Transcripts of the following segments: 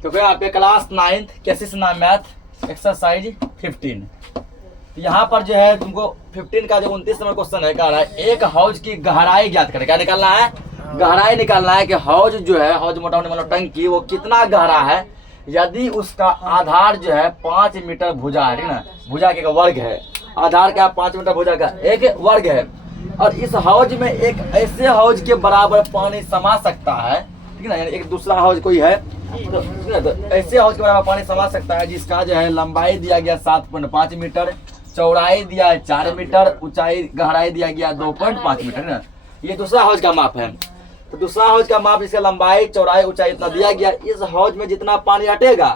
क्योंकि यहाँ पे क्लास 9th केसिस ना मैथ एक्सरसाइज 15। तो यहाँ पर जो है तुमको 15 का जो 29 नंबर क्वेश्चन है कह रहा है एक हौज की गहराई ज्ञात करें। क्या निकालना है? गहराई निकालना है कि हौज जो है, हौज मोटा मोटा मतलब टंकी, वो कितना गहरा है यदि उसका आधार जो है 5 मीटर भुजा है, ठीक ना, भुजा के वर्ग है, आधार क्या 5 मीटर भुजा का एक वर्ग है, और इस हौज में एक ऐसे हौज के बराबर पानी समा सकता है, ठीक है ना, यानी एक दूसरा हौज कोई है तो ऐसे हौज के बराबर पानी समा सकता है जिसका जो है लंबाई दिया गया 7.5 मीटर, चौड़ाई दिया है 4 मीटर, ऊंचाई गहराई दिया गया 2.5 मीटर ना। ये दूसरा हौज का माप है। तो दूसरा हौज का माप, इसका लंबाई चौड़ाई ऊंचाई इतना दिया गया। इस हौज में जितना पानी हटेगा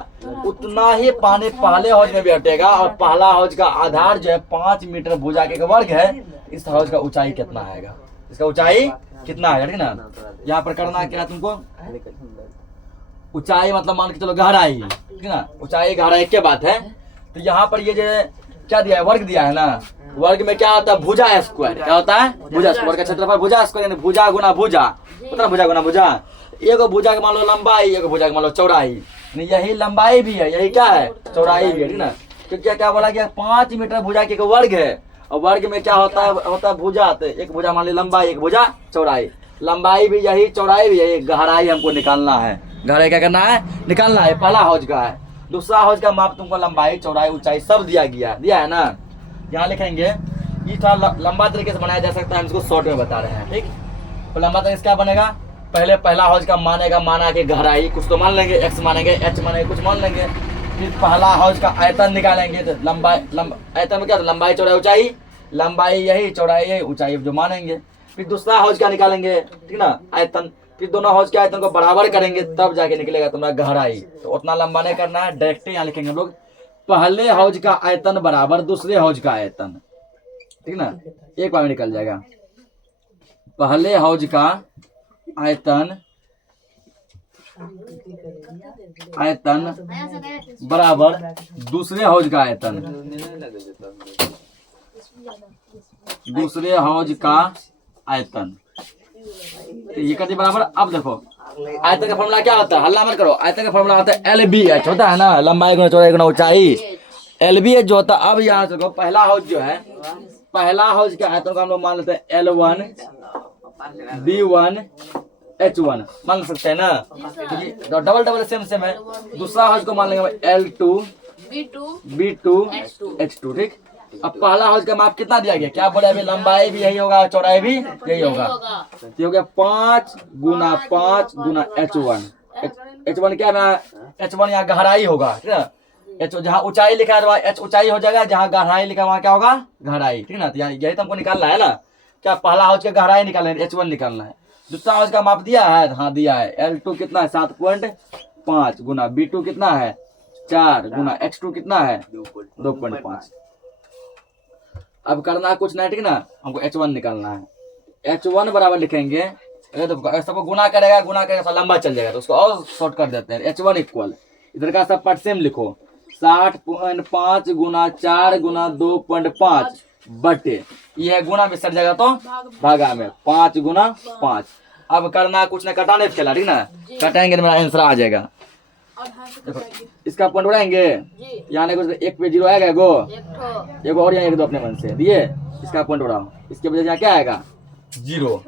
उतना ही पानी पहले हौज में भी हटेगा, और पहला हौज का आधार जो है 5 मीटर भुजा के वर्ग है। इस हौज का ऊंचाई कितना आएगा, इसका ऊंचाई कितना है, ठीक ना। यहाँ पर करना क्या है तुमको, ऊंचाई मतलब मान के चलो गहराई, ठीक ना, ऊंचाई गहराई के बात है। तो यहाँ पर ये जो क्या दिया है, वर्ग दिया है ना, वर्ग में क्या होता है भुजा स्क्वायर, क्या होता है भुजा स्क्वायर का क्षेत्रफल भुजा स्क्वायर, यानी भुजा गुना भुजा, उतना भुजा गुना भुजा। एगो भुजा के मान लो लंबाई, एगो भुजा के मान लो चौड़ाई, यही लंबाई भी है, यही क्या है चौड़ाई भी है, ठीक ना। तो क्या बोला गया 5 मीटर भुजा के वर्ग है, और वर्ग में क्या होता है भुजा, तो एक भुजा मान ली लंबाई, एक भुजा चौड़ाई, लंबाई भी यही चौड़ाई भी यही, गहराई हमको निकालना है। गहराई क्या करना है, निकालना है, पहला हौज का है। दूसरा हौज का माप तुमको लंबाई चौड़ाई ऊंचाई सब दिया है ना। यहाँ लिखेंगे, ये थोड़ा लंबा तरीके से बनाया जा सकता है, हम इसको शॉर्ट में बता रहे हैं, ठीक। तो लंबा तरीके से क्या बनेगा, पहले पहला हौज का मानेगा, माना के गहराई कुछ तो मान लेंगे, x मानेंगे, h मानेंगे, कुछ मान लेंगे। फिर पहला हौज का आयतन निकालेंगे, तो आयतन में क्या था, लंबाई चौड़ाई ऊंचाई, लंबाई यही चौड़ाई यही ऊंचाई जो मानेंगे। फिर दूसरा हौज का निकालेंगे, ठीक ना, आयतन, फिर दोनों हौज के आयतन को बराबर करेंगे तब जाके निकलेगा तुम्हारा गहराई। तो उतना लंबा नहीं करना है, डायरेक्ट यहाँ लिखेंगे हम लोग, पहले हौज का आयतन बराबर दूसरे हौज का आयतन, ठीक ना, एक बार में निकल जाएगा। पहले हौज का आयतन बराबर दूसरे हौज का आयतन, दूसरे हौज का आयतन, तो ये करते बराबर। अब देखो आयतन का फॉर्मूला क्या होता है, हल्ला मत करो, आयतन का फॉर्मूला होता है LBH होता है ना, लंबाई गुना चौड़ाई गुना ऊंचाई, LBH जो होता है। अब यहाँ से पहला हौज जो है, पहला हौज के आयतन को हम लोग मान लेते हैं L1 B1 H1 मान सकते हैं ना, तो डबल सेम है। दूसरा हौज को मान लेंगे L2 B2 H2, ठीक। अब पहला हौज का माप कितना दिया गया, क्या बोले अभी, लंबाई भी यही होगा, चौड़ाई भी यही होगा, तो हो गया 5 गुना 5 गुना H1। H1 क्या है, H1 यहाँ गहराई होगा, ठीक है। H जहाँ ऊंचाई लिखा है H ऊंचाई हो जाएगा, जहाँ गहराई लिखा है वहाँ क्या होगा गहराई, ठीक ना। तो यही तो हमको निकालना है ना, क्या पहला हौज का गहराई निकालना है, H1 निकालना है। दूसरा हौज का माप दिया है, हाँ दिया है, L2 कितना है 7.5 गुना B2 कितना है 4 गुना H2 कितना है 2.5। अब करना कुछ नहीं, ठीक ना, हमको H1 निकालना है। H1 बराबर लिखेंगे, सबको गुना करेगा लंबा चल जाएगा, तो उसको और शॉर्ट कर देते हैं। H1 इक्वल, इधर का सब पार्ट सेम लिखो, 60.5 गुना 4 गुना 2.5 बटे, ये है गुना में सट जाएगा तो भागा में 5 गुना 5। अब करना कुछ नहीं, कटाने पे चला, ठीक ना, कटाएंगे तो मेरा आंसर आ जाएगा। देखो इसका पॉइंट उड़ाएंगे, यहाँ एक पे 0 आएगा, एगो और यहाँ 1 2 अपने मन से दिए, इसका पॉइंट उड़ाओ, इसके वजह से यहाँ क्या आएगा 0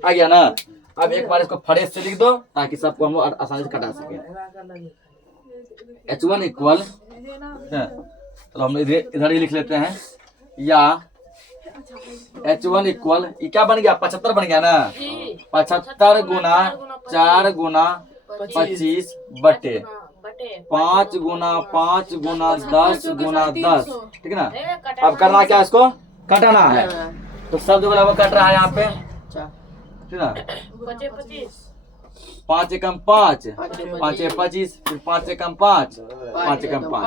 आ गया ना। अब एक बार इसको फ्रेश से लिख दो ताकि सबको हम आसानी से कटा सके। H1 इक्वल, तो हम इधर ही लिख लेते हैं, या H1 इक्वल, ये क्या बन गया 75 बन गया ना, 75 गुना 4 गुना 25 बटे 5 गुना 5 गुना 10 गुना 10, ठीक है ना। अब करना क्या, इसको कटाना है, तो सब जो बराबर कट रहा है यहाँ पे, ठीक ना, 5 एकम 5 5 25, फिर 5 एकम 5 5 एकम 5,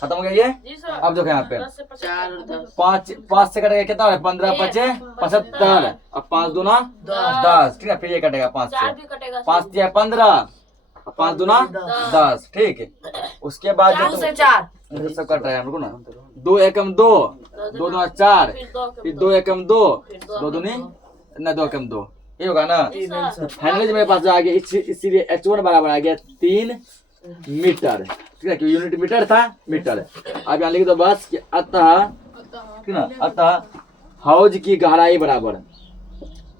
खत्म हो गया ये। अब देखो यहाँ पे 5 से कटेगा कितना है 15 5 75, अब 5 दूना 10, ठीक है। फिर ये कटेगा 5 से, 5 दिया 15, 5 दूना 10, ठीक है। उसके बाद सब कट रहा है हमको ना, 2 एकम 2 2 दूना 4, फिर 2 एकम 2 2 दूनी ना 2 एकम 2, ये होगा ना। फाइनली मेरे पास आ गया, इसीलिए H1 बराबर आ गया 3 मीटर, ठीक है, कि यूनिट मीटर था मीटर। अब यहाँ लिख दो बस कि अतः, ठीक ना, अतः हौज की गहराई बराबर,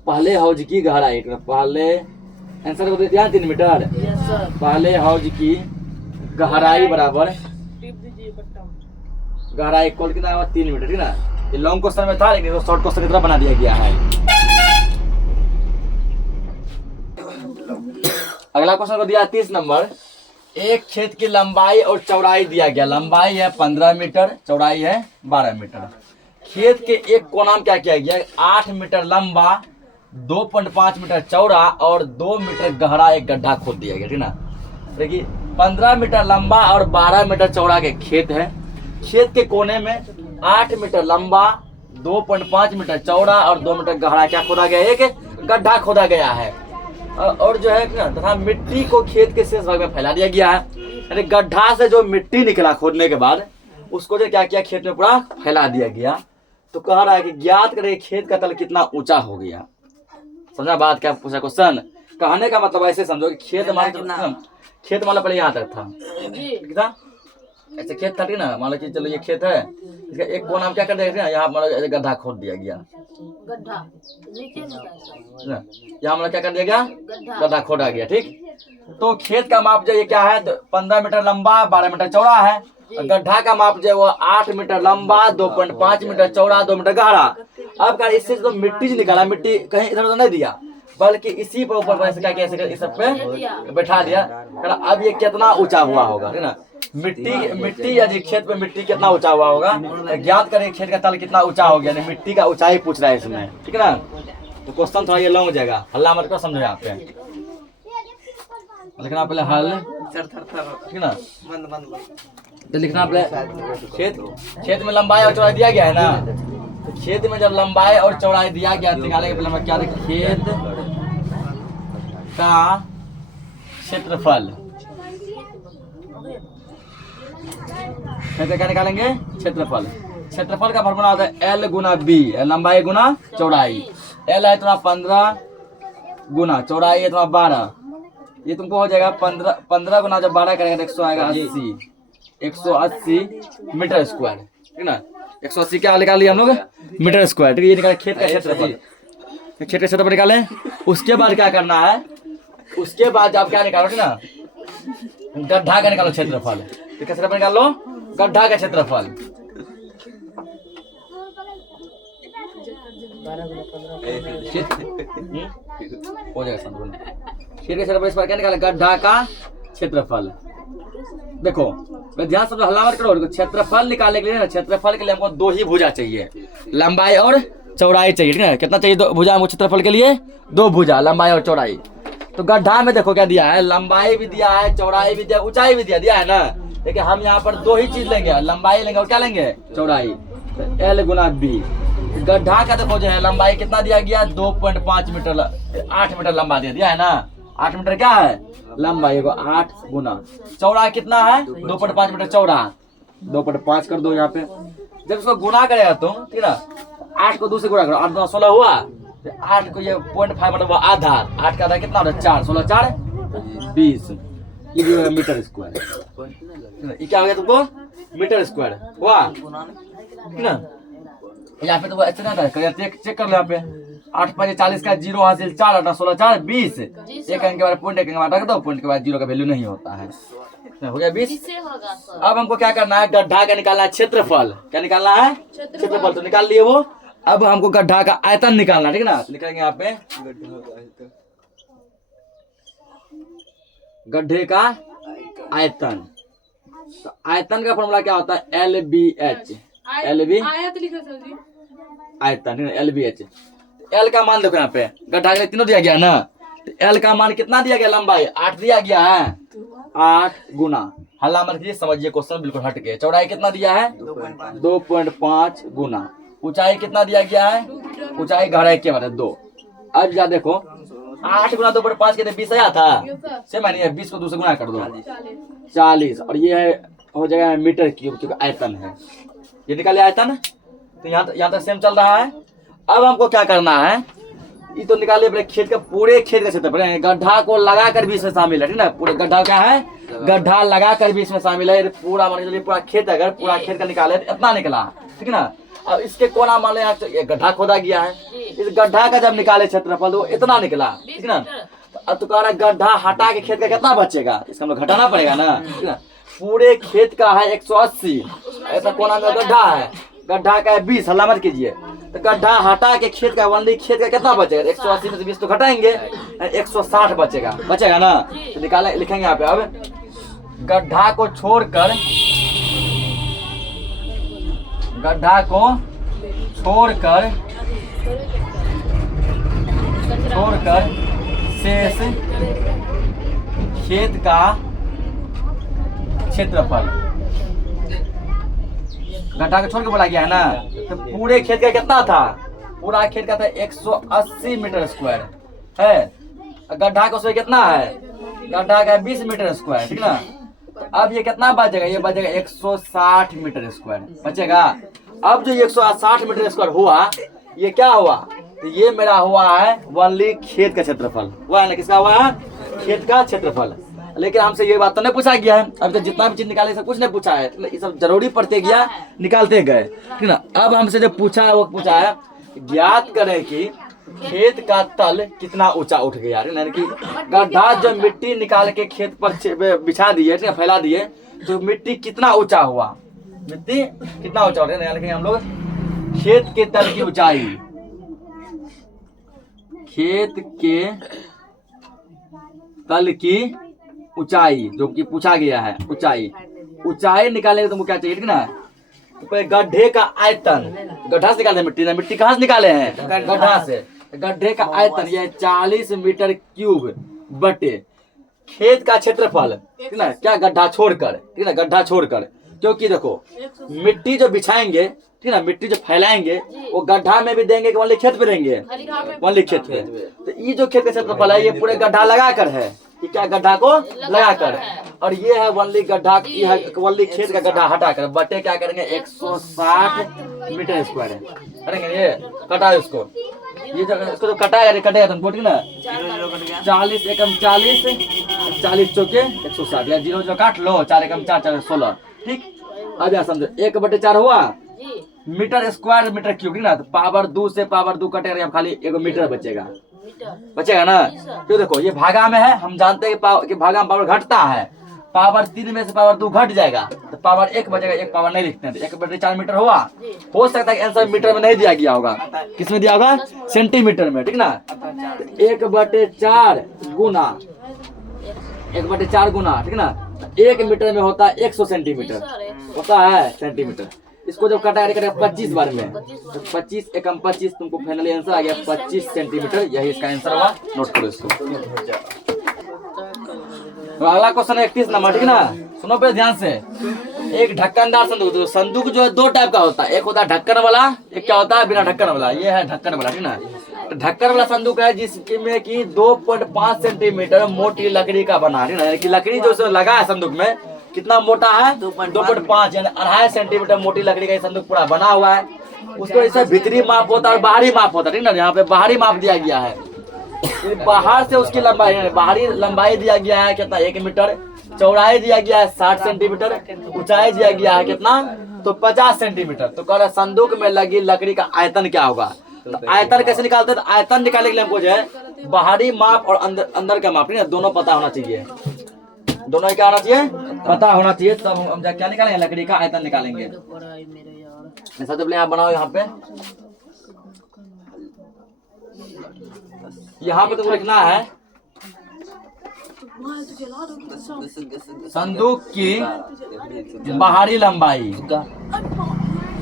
पहले हौज की गहराई, पहले आंसर को दे दिया 3 मीटर, पहले हौज की गहराई बराबर गहराई कोल कितना है 3 मीटर, ठीक ना। ये लॉन्ग क्वेश्चन में था लेकिन शॉर्ट क्वेश्चन की तरह बना दिया गया है। अगला क्वेश्चन को दिया 30 नंबर। एक खेत की लंबाई और चौड़ाई दिया गया, लंबाई है 15 मीटर, चौड़ाई है 12 मीटर। खेत के एक कोना में क्या किया गया, 8 मीटर लंबा, 2.5 मीटर चौड़ा और 2 मीटर गहरा एक गड्ढा खोद दिया गया, ठीक ना। देखिए 15 मीटर लंबा और 12 मीटर चौड़ा के खेत है। खेत के कोने में 8 मीटर लंबा, 2.5 मीटर चौड़ा और 2 मीटर गहरा क्या खोदा गया, एक गड्ढा खोदा गया है। और जो है ना तथा मिट्टी को खेत के शेष भाग में फैला दिया गया है। यानी गड्ढा से जो मिट्टी निकला खोदने के बाद उसको जो क्या किया, खेत में पूरा फैला दिया गया। तो कह रहा है कि ज्ञात करें खेत का तल कितना ऊंचा हो गया। समझा बात, क्या पूछा क्वेश्चन? कहने का मतलब ऐसे समझो कि खेत मान खेत मान लो पहले यहाँ तक था, ठीक था, ऐसे खेत था, ठीक ना। मान लो कि चलो ये खेत है, इसका एक कोना हम क्या कर देंगे ना, यहाँ मान लो गड्ढा खोद दिया गया, गड्ढा यहाँ मान लो क्या कर दिया गया, गड्ढा खोदा गया, ठीक। तो खेत का माप जो ये क्या है, 15 मीटर लंबा, 12 मीटर चौड़ा है। गड्ढा का माप जो है वो 8 मीटर लंबा, 2.5 मीटर चौड़ा, 2 मीटर गहरा। अब क्या इससे तो मिट्टी से निकाला, मिट्टी कहीं इधर उधर नहीं दिया बल्कि इसी पर ऊपर क्या किया, इस सब पे बैठा दिया। अब ये कितना ऊंचा हुआ होगा, ठीक ना। मिट्टी यदि खेत में मिट्टी कितना ऊंचा हुआ होगा, ज्ञात करें खेत का तल कितना ऊंचा हो गया। मिट्टी का ऊंचाई पूछ रहा है इसमें, ठीक है ना। तो क्वेश्चन थोड़ा ये लॉन्ग हो जाएगा, हल्ला मत को समझो यहाँ पे, लिखना पहले हल, ठीक ना। तो लिखना पहले खेत में लंबाई और चौड़ाई दिया गया है ना। तो खेत में जब लंबाई और चौड़ाई दिया गया निकालेंगे पहले हम क्या, खेत का क्षेत्रफल, क्या निकालेंगे, क्षेत्रफल। क्षेत्रफल का फॉर्मूला होता है L गुना B, लंबाई गुना चौड़ाई। L है तुम्हारा 15 गुना चौड़ाई है तुम्हारा 12, ये तुमको हो जाएगा 15 गुना जब 12 करेंगे तो 100 आएगा 180 मीटर स्क्वायर, ठीक ना। 180 क्या निकाल लिया हम लोग, मीटर स्क्वायर, ठीक है। ये निकाले खेत का क्षेत्रफल, खेत का क्षेत्रफल निकाले। उसके बाद क्या करना है, उसके बाद आप क्या निकालो, ठीक ना, गड्ढा का निकालो क्षेत्रफल। तो क्षेत्रफल निकाल लो, गड्ढा का क्षेत्रफल। हो जाएगा संतुलन। खेत का क्षेत्रफल इस बार क्या निकाले, गड्ढा का क्षेत्रफल। देखो ध्यान से हल्ला मत करो, क्षेत्रफल निकालने के लिए ना, क्षेत्रफल के लिए हमको 2 ही भुजा चाहिए, लंबाई और चौड़ाई चाहिए, ठीक है। कितना चाहिए, 2 भुजा हमको क्षेत्रफल के लिए, 2 भुजा, लंबाई और चौड़ाई। तो गड्ढा में देखो क्या दिया है, लंबाई भी दिया है, चौड़ाई भी दिया, ऊंचाई भी दिया है ना। देखिए हम यहाँ पर 2 ही चीज लेंगे, लंबाई लेंगे और क्या लेंगे, चौड़ाई। L गुना B। गड्ढा का देखो जो है लंबाई कितना दिया गया, 2.5 मीटर, 8 मीटर लंबा दिया है ना। 8 मीटर क्या है लंबाई, 8 गुना चौड़ा कितना है, 2.5 मीटर चौड़ा, 2.5 कर दो यहाँ पे। जब इसको गुना करेगा तुम, ठीक ना, 8 को 2 से गुना करो, 8 2 16 हुआ, 8 को ये 0.5 मतलब आधा, 8 का आधा कितना होता है 4, 16 4 20, ये मीटर स्क्वायर। ये क्या हो गया तुमको, मीटर स्क्वायर हुआ, ठीक ना। यहाँ पे तो ऐसे ना चेक कर लो, यहाँ पे 8 5 40 का 0 हासिल, 4 8 16 4 20, एक अंक के बाद पॉइंट, एक अंक के बाद रख दो, पॉइंट के बाद 0 का वैल्यू नहीं होता है, हो गया 20। अब हमको क्या करना है, गड्ढा का निकालना है क्षेत्रफल। क्या निकालना है, क्षेत्रफल। तो निकाल लिए वो। अब हमको गड्ढा का आयतन निकालना, ठीक है ना। लिखेंगे यहाँ पे गड्ढे का आयतन। तो आयतन का फॉर्मूला क्या होता है, LBH, LB आयतन, LBH। L का मान देखो यहाँ पे, गड्ढा के लिए तीनों दिया गया ना। तो L का मान कितना दिया गया, लंबाई 8 दिया गया है, 8 गुना, हल्ला मत कीजिए, समझिए क्वेश्चन बिल्कुल हट के। चौड़ाई कितना दिया है, 2.5 गुना। ऊंचाई कितना दिया गया है, ऊंचाई गहराई के बाद 2। अब जा देखो 8 गुना 2.5 के 20 आया था, से मानिए 20 को 2 से गुना कर दो 40, और ये है हो जाएगा मीटर क्यूब, क्योंकि आयतन है। ये निकाले आयतन। तो यहाँ तक सेम चल रहा है। अब हमको क्या करना है, ये तो निकाले खेत का, पूरे खेत का क्षेत्रफल, गड्ढा को लगाकर भी इसमें शामिल है, ठीक ना। पूरे गड्ढा क्या है, गड्ढा लगा कर भी इसमें शामिल है। पूरा मान लीजिए पूरा खेत, अगर पूरा खेत का निकाले तो इतना निकला, ठीक ना। अब इसके कोना मान लो यहाँ ये गड्ढा खोदा गया है, इस गड्ढा का जब निकाले क्षेत्रफल तो इतना निकला, ठीक ना। अब तो कह रहा गड्ढा हटा के खेत का कितना बचेगा, इसका हम लोग घटाना पड़ेगा ना, ठीक ना। पूरे खेत का है 180, ऐसा कोना में गड्ढा है, गड्ढा का है 20, हल्ला मत कीजिए। तो गड्ढा हटा के खेत का वनली खेत का कितना बचेगा, 180 में से 20 तो घटाएंगे, 160 बचेगा, बचेगा ना। तो निकाले लिखेंगे यहाँ पे, अब गड्ढा को छोड़कर शेष खेत का क्षेत्रफल, गड्ढा को छोड़ के बोला गया है ना। तो पूरे खेत का कितना था, पूरा खेत का था 180 मीटर स्क्वायर है, गड्ढा का उसमें कितना है, गड्ढा का 20 मीटर स्क्वायर, ठीक ना। तो अब ये कितना बचेगा, ये बचेगा 160 मीटर स्क्वायर बचेगा। अब जो 160 मीटर स्क्वायर हुआ, ये क्या हुआ, तो ये मेरा हुआ है वनली खेत का क्षेत्रफल, हुआ है ना, किसका हुआ है, खेत का क्षेत्रफल। लेकिन हमसे ये बात तो नहीं पूछा गया है, अभी तो जितना भी चीज निकाले सब कुछ नहीं पूछा है, ये सब जरूरी पड़ते गया, निकालते गए, ठीक ना। अब हमसे जो पूछा है वो पूछा है ज्ञात करें कि खेत का तल कितना ऊंचा उठ गया, यानी कि गड्ढा जो मिट्टी निकाल के खेत पर बिछा दिए, फैला दिए, तो मिट्टी कितना ऊंचा हुआ, मिट्टी कितना ऊंचा हो रहा है, हम लोग खेत के तल की ऊंचाई, खेत के तल की ऊंचाई जो कि पूछा गया है, ऊंचाई निकालेंगे तो तुमको क्या चाहिए, ठीक ना। तो गड्ढे का आयतन, गड्ढा से निकाले मिट्टी ना, मिट्टी कहाँ से निकाले हैं, गड्ढा से। गड्ढे का आयतन यह 40 मीटर क्यूब बटे खेत का क्षेत्रफल, ठीक ना, क्या गड्ढा छोड़कर, ठीक ना, गड्ढा छोड़कर। क्योंकि देखो मिट्टी जो बिछाएंगे, ठीक ना, मिट्टी जो फैलाएंगे वो गड्ढा में भी देंगे कि वनली खेत पे देंगे, वनली खेत पे। तो ये जो खेत का क्षेत्रफल है ये पूरे गड्ढा लगा कर है, कि क्या गड्ढा को लगा कर, और ये है वनली गड्ढा, ये है वनली खेत का गड्ढा हटा कर, बटे क्या करेंगे 160 मीटर स्क्वायर है, करेंगे ये कटा इसको, ये जो इसको जो कटेगा तुमको, ठीक ना। 40 एकम 40, 40 चौके 160, या 0 काट लो, 4 एकम 4, 4 16, ठीक। अब यह समझो 1/4 हुआ मीटर स्क्वायर मीटर क्यूब, ना। तो पावर 2 से पावर 2 कटेगा, खाली 1 मीटर बचेगा ना। तो देखो ये भागा में है, हम जानते हैं कि भागा में पावर घटता है, पावर 3 में से पावर 2 घट जाएगा तो पावर 1 बचेगा, 1 पावर नहीं लिखते हैं, तो 1/4 मीटर हुआ। हो सकता है कि आंसर मीटर में नहीं दिया गया होगा, किसमें दिया होगा, सेंटीमीटर में, ठीक ना। 1/4 गुना 1/4 गुना, ठीक ना, 1 मीटर में होता है 100 सेंटीमीटर, होता है सेंटीमीटर। इसको जब कटा करेगा 25 बार में, तो 25 एकम 25, तुमको फाइनली आंसर आ गया 25 सेंटीमीटर, यही इसका आंसर हुआ। नोट करो इसको। तो अगला क्वेश्चन 31 नंबर, ठीक ना, सुनो पे ध्यान से। एक ढक्कनदार संदूक, तो संदूक जो है 2 टाइप का होता है, एक होता है ढक्कन वाला, एक क्या होता है बिना ढक्कन वाला, ये है ढक्कन वाला, ठीक ना। तो ढक्कन वाला संदूक है जिसमें कि 2.5 सेंटीमीटर मोटी लकड़ी का बना है, यानी कि लकड़ी जो लगा है संदूक में कितना मोटा है, 2.5 यानी 2.5 सेंटीमीटर मोटी लकड़ी का ये संदूक पूरा बना हुआ है। उसको ऐसे भीतरी माप होता है और बाहरी माप होता है, ठीक ना। यहाँ पे बाहरी माप दिया गया है, बाहर से उसकी लंबाई, बाहरी लंबाई दिया गया है कितना, 1 मीटर, चौड़ाई दिया गया है 60 सेंटीमीटर, ऊंचाई दिया गया है कितना, तो 50 सेंटीमीटर। तो कह रहा संदूक में लगी लकड़ी का आयतन क्या होगा। तो आयतन कैसे निकालते हैं, तो आयतन निकालने के लिए हमको जो है बाहरी माप और अंदर का माप, दोनों पता होना चाहिए, दोनों क्या होना चाहिए, पता होना चाहिए, तब हम क्या निकालेंगे, लकड़ी का आयतन निकालेंगे। ऐसा जब यहाँ बनाओ, यहाँ पे तुमको लिखना है संदूक की बाहरी लंबाई, तो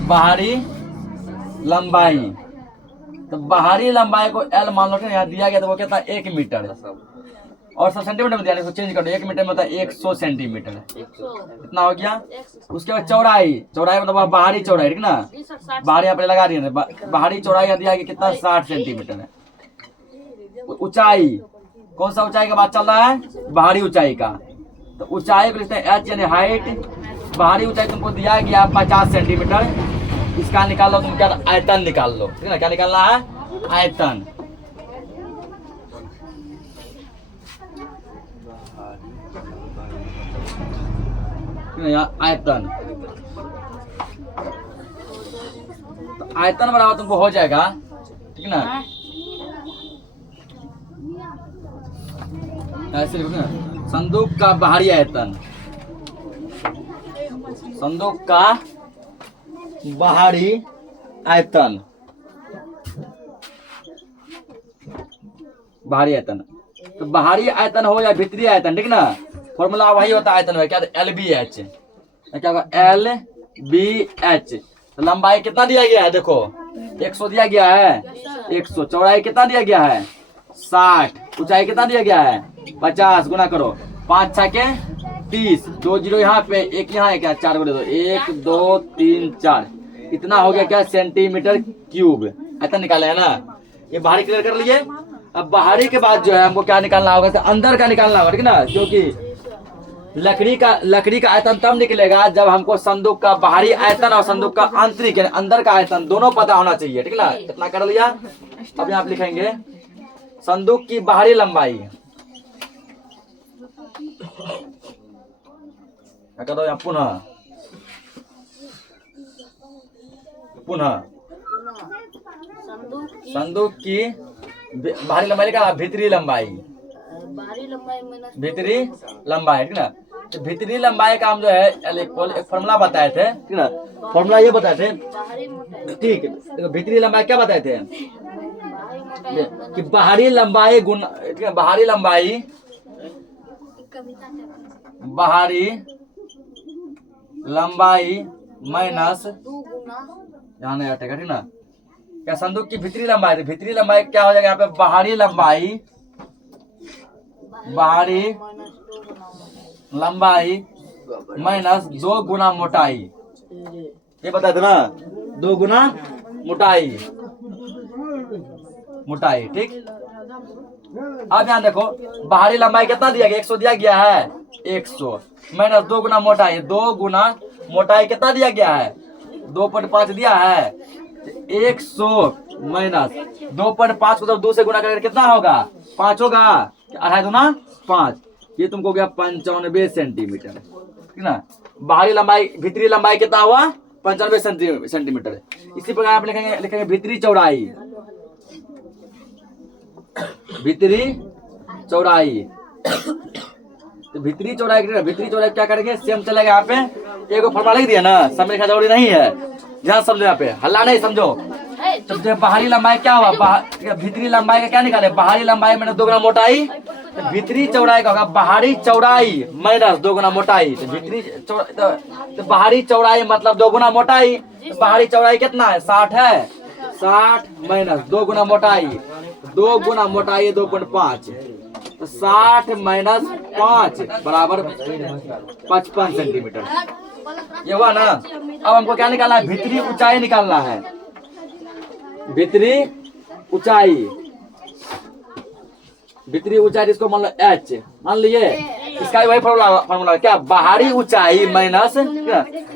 बाहरी लंबाई को L मान लो, यहाँ दिया गया तो वो कितना 1 मीटर, और सब सेंटीमीटर में दिया, इसको चेंज कर दो, 1 मीटर में होता है 100 सेंटीमीटर, कितना हो गया। उसके बाद चौड़ाई मतलब बाहरी चौड़ाई, ठीक ना, बाहरी यहाँ पे लगा रही है, बाहरी चौड़ाई दिया गया कितना 60 सेंटीमीटर है। ऊंचाई, कौन सा ऊंचाई का बात चल रहा है, बाहरी ऊंचाई का, तो ऊंचाई को लिखते हैं H यानी हाइट। बाहरी ऊंचाई तुमको दिया गया 50 सेंटीमीटर, इसका निकाल लो तुम, क्या आयतन निकाल लो, ठीक ना। क्या निकालना है, आयतन। यहाँ आयतन, तो आयतन बराबर तुमको हो जाएगा, ठीक ना, ऐसे लिखो ना, संदूक का बाहरी आयतन, संदूक का बाहरी आयतन, बाहरी आयतन, तो बाहरी आयतन हो या भीतरी आयतन, ठीक ना, फॉर्मूला वही होता है आयतन में, क्या एल बी एच, क्या होगा एल बी एच। तो लंबाई कितना दिया गया है, देखो 100 दिया गया है, 100, चौड़ाई कितना दिया गया है 60, ऊंचाई कितना दिया गया है 50, गुना करो 5 6 के 30, 2 जीरो यहाँ पे, एक यहाँ है क्या, 4 को दे दो, 1 2 3 4, इतना हो गया क्या सेंटीमीटर क्यूब। आयतन निकाले है ना, ये बाहरी क्लियर कर लिए। अब बाहरी के बाद जो है हमको क्या निकालना होगा, तो अंदर का निकालना होगा, ठीक ना, क्योंकि लकड़ी का आयतन तब निकलेगा जब हमको संदूक का बाहरी आयतन और संदूक का आंतरिक अंदर का आयतन दोनों पता होना चाहिए, ठीक ना। कितना कर लिया, अब यहाँ लिखेंगे संदूक की बाहरी लंबाई, करो यहाँ पुनः पुनः संदूक की बाहरी लंबाई का भीतरी लंबाई, भीतरी लंबाई, ठीक ना। तो भीतरी लंबाई का हम जो है एक फॉर्मूला बताए थे, ठीक ना, फॉर्मूला ये बताए थे, ठीक है। भीतरी लंबाई क्या बताए थे कि बाहरी लंबाई गुना, ठीक है, बाहरी लंबाई, बाहरी लंबाई माइनस, यहाँ नहीं हटेगा, ठीक ना, क्या संदूक की भीतरी लंबाई, भीतरी लंबाई क्या हो जाएगा यहाँ पे बाहरी लंबाई, बाहरी लंबाई माइनस 2 गुना मोटाई, ये बताए थे ना, 2 गुना मोटाई, मोटाई, ठीक। अब यहाँ देखो बाहरी लंबाई कितना दिया गया, 100 दिया गया है, 100 माइनस 2 गुना मोटाई, 2 गुना मोटाई कितना दिया गया है 2.5 दिया है, 100 माइनस 2.5 को जब 2 से गुना करेंगे कितना होगा 5 होगा, 2.5 दूना 5, ये तुमको गया 95 सेंटीमीटर, ठीक ना। बाहरी लंबाई, भीतरी लंबाई कितना हुआ 95 सेंटीमीटर। इसी प्रकार आप लिखेंगे भीतरी चौड़ाई, भीतरी चौड़ाई, तो भीतरी चौड़ाई, भीतरी चौड़ाई क्या करेंगे सेम चलेगा, यहाँ पे एक फॉर्मूला लिख दिया ना, सब लिखा जरूरी नहीं है, ध्यान समझो, यहाँ पे हल्ला नहीं समझो। तो बाहरी लंबाई क्या हुआ, भीतरी लंबाई का क्या निकाले, बाहरी लंबाई मैंने 2 गुना मोटाई, तो भीतरी चौड़ाई का होगा बाहरी चौड़ाई माइनस 2 गुना मोटाई, तो भीतरी तो बाहरी चौड़ाई मतलब 2 गुना मोटाई, तो बाहरी चौड़ाई कितना है 60 है, 60 माइनस 2 गुना मोटाई, 2 गुना मोटाई 2.5, तो 60 माइनस 5 बराबर 55 सेंटीमीटर, ये हुआ ना। अब हमको क्या निकालना है, भीतरी ऊंचाई निकालना है, भीतरी ऊंचाई, भीतरी ऊंचाई जिसको मान लो h मान लिए, इसका वही फॉर्मूला क्या, बाहरी ऊंचाई माइनस,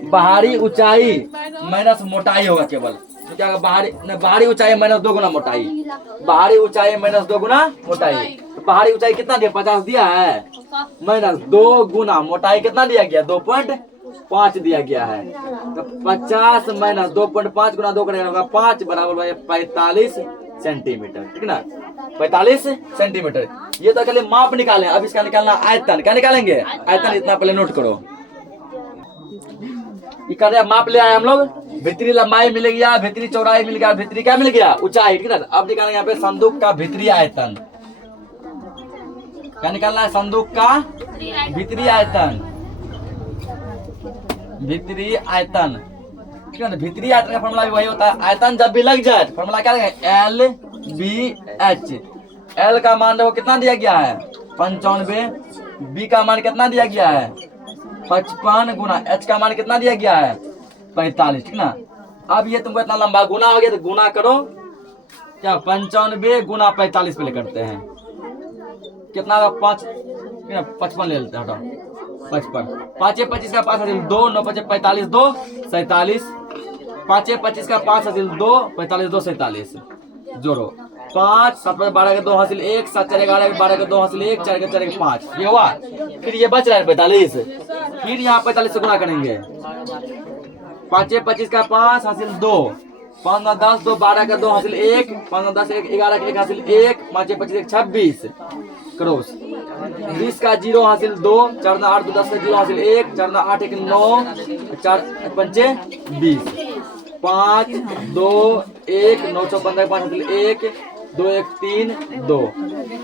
बाहरी ऊंचाई माइनस मोटाई होगा केवल, तो क्या बाहरी ऊंचाई माइनस 2 गुना मोटाई, बाहरी ऊंचाई माइनस 2 गुना मोटाई, तो बाहरी ऊंचाई कितना दिया 50 दिया है, माइनस 2 गुना मोटाई कितना दिया गया 2.5 दिया गया है, तो 50 माइनस 2.5 गुना 2 करेगा 5 बराबर 45 सेंटीमीटर, ठीक ना, 45 सेंटीमीटर। ये तो चलिए माप निकालें, अब इसका निकालना आयतन, क्या निकालेंगे आयतन, इतना पहले नोट करो, ये माप ले आए हम लोग, भीतरी लंबाई मिल गया, भीतरी चौड़ाई मिल गया, भीतरी क्या मिल गया ऊंचाई, ठीक है। अब निकालेंगे यहाँ पे संदूक का भीतरी आयतन, क्या निकालना है संदूक का भीतरी आयतन, भीतरी आयतन, ठीक है ना। भीतरी आयतन का फॉर्मूला भी वही होता है, आयतन जब भी लग जाए फॉर्मूला क्या लगेगा एल बी एच, एल का मान देखो कितना दिया गया है 95, बी का मान कितना दिया गया है 55 गुना एच का मान कितना दिया गया है 45, ठीक ना। अब ये तुमको इतना लंबा गुना हो गया, तो गुना करो, क्या 95 गुना 45 पहले करते हैं, कितना 5 55 ले लेते हैं, हटाओ 55, 5 25 का 5 2 9 5 45 2 47, 5 25 का 5 2 45 2 47, जोड़ो 5 7 पर 12 के 2 हासिल 1 7 4 11 12 के 2 हासिल 1 4 के 4 के 5 ये हुआ। फिर ये बच रहा है 45, फिर यहाँ 45 से गुणा करेंगे। 5 25 का 5 हासिल 2 5 9 10 2 12 का 2 हासिल 1 5 9 10 1 11 का 1 हासिल 1 5 25 1 26 क्रॉस। 20 का 0 हासिल 2 4 9 8 2 10 का 0 हासिल 1 4 9 8 1 9 4 5 20 5 2 1 9 15 5 हासिल 1 2 1 3 2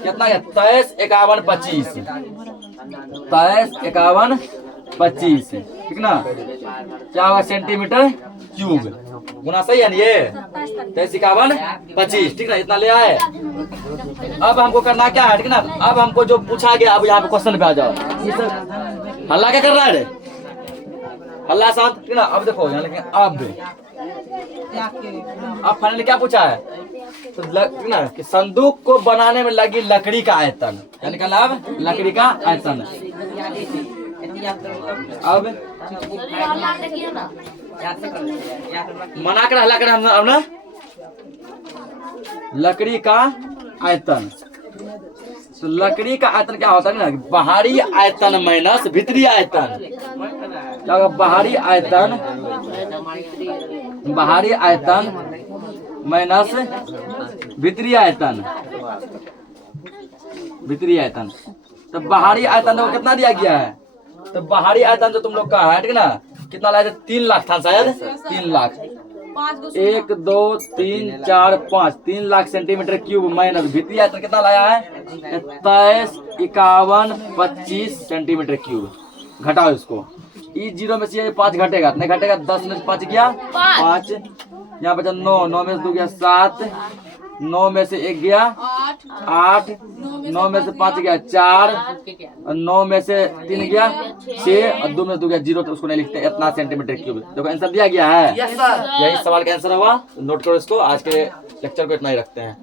कितना है 23 51 25 23 51 25 ठीक ना। क्या होगा सेंटीमीटर क्यूब गुना सही है ना ये 23 51 25 ठीक ना। इतना ले आए। अब हमको करना क्या है ठीक ना। अब हमको जो पूछा गया अब यहाँ पे क्वेश्चन पे आ जाओ। हल्ला क्या कर रहा है रे? हल्ला शांत ठीक ना। अब देखो यहाँ लिखे अब फाइनली क्या पूछा है तो ना कि संदूक को बनाने में लगी लकड़ी का आयतन यानी क्या लाभ लकड़ी का आयतन। अब मना कर हल्ला कर अब ना लकड़ी का आयतन। तो लकड़ी का आयतन क्या होता है ना बाहरी आयतन माइनस भीतरी आयतन। क्या होगा बाहरी आयतन माइनस भीतरी आयतन। तो बाहरी आयतन को कितना दिया गया है तो बाहरी आयतन जो तुम लोग का है ठीक ना कितना लाया 3 लाख था शायद 3 lakh 1 2 3 4 5 3 lakh centimetre cube minus भीतरी आयतन कितना लाया है 23 51 25 सेंटीमीटर क्यूब। घटाओ इसको ई 0 में से 5 घटेगा नहीं घटेगा 10 में 5 गया 5 यहाँ बचा 9 9 में से 2 गया 7 9 में से 1 गया 8 9 में से 5 गया 4 9 में से 3 गया 6 और 2 में से 2 गया 0 तो उसको नहीं लिखते इतना सेंटीमीटर क्यूब। देखो आंसर दिया गया है। यही सवाल का आंसर हुआ। नोट करो इसको। आज के लेक्चर को इतना ही रखते हैं।